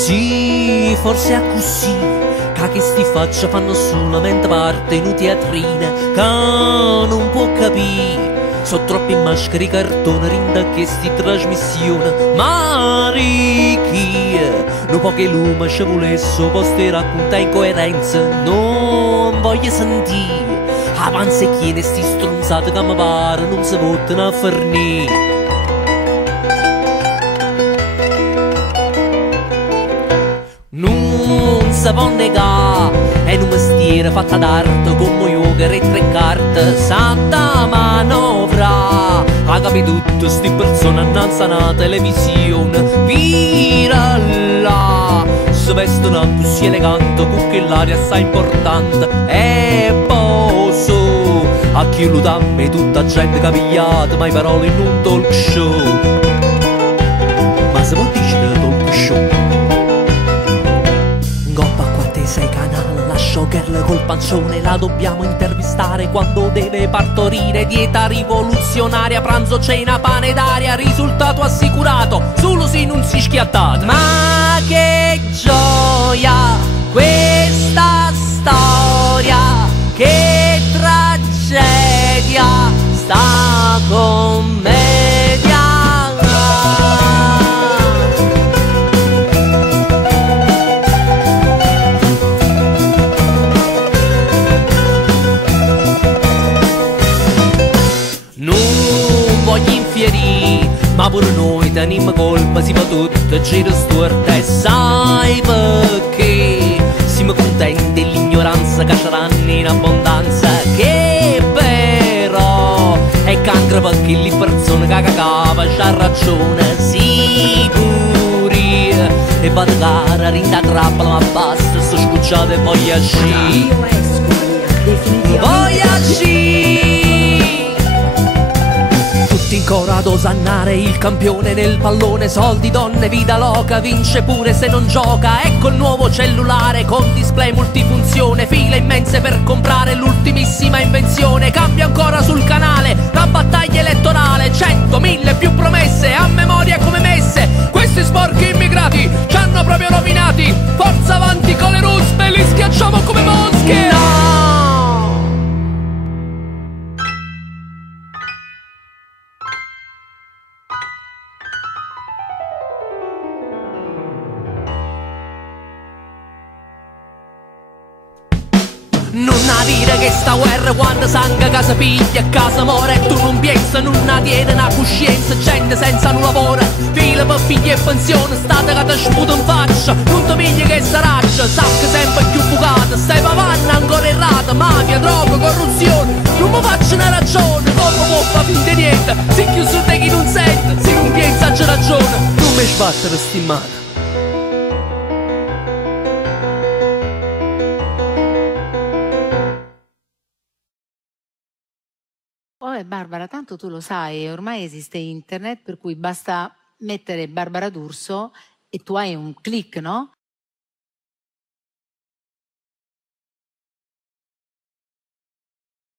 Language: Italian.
Sì, forse è così, che sti faccia fanno solamente parte in un teatrino che non può capire. Sono troppi maschere cartone rinda che sti trasmissione. Ma ricchi, non può che lume ci volesse, posti raccontare incoerenze, non voglio sentire. Avanza e chiede sti stronzate che mi pare non si votano a fornire. Non si può negare, è un mestiere fatto d'arte come yoga e tre carte. Santa manovra, ha capito tutte sti persone annanzi alla televisione. Vira là, si vestono così elegante con quell'aria assai importante. E poso, a chi lo dammi tutta gente capigliata, mai parole in un talk show. Ma se può dire talk show? Sei canale, la showgirl col pancione la dobbiamo intervistare quando deve partorire. Dieta rivoluzionaria, pranzo, cena, pane d'aria, risultato assicurato, solo se non si schiattata. Ma che gioia questa storia, che tragedia sta commedia. Ma pure noi teniamo colpa, si fa tutto, gira storta. E sai perché? Siamo contenti dell'ignoranza che c'eranno in abbondanza. Che però è cancro perché le persone che cagava c'ha ragione. Sicuri e vado cara, rinda trappola ma basta, sto scucciato e voglio uscire. Io esco, definitivamente. Voglio uscire. Tutti in coro ad osannare il campione nel pallone. Soldi, donne, vita loca, vince pure se non gioca. Ecco il nuovo cellulare con display multifunzione, file immense per comprare l'ultimissima invenzione. Cambia ancora sul canale la battaglia elettorale, 100, 1000 più promesse a memoria come messe. Questi sporchi immigrati ci hanno proprio rovinati. Forza avanti con le ruspe, li schiacciamo come mosche. No! Non a dire che sta guerra quando sangue casa piglia, a casa muore e tu non pensi, non ne tiene una coscienza. Gente senza un lavoro, fila per figli e pensione, state che ti sputa in faccia, non ti pigli che saraccia. Sacca sempre più bucata, stai pavando ancora errata, mafia, droga, corruzione, non mi faccio una ragione. Come può fa finta niente, si chiuso da chi non sente, se non pensa c'è ragione, non mi sbattere stimata. Oh, Barbara, tanto tu lo sai, ormai esiste internet, per cui basta mettere Barbara D'Urso e tu hai un click, no?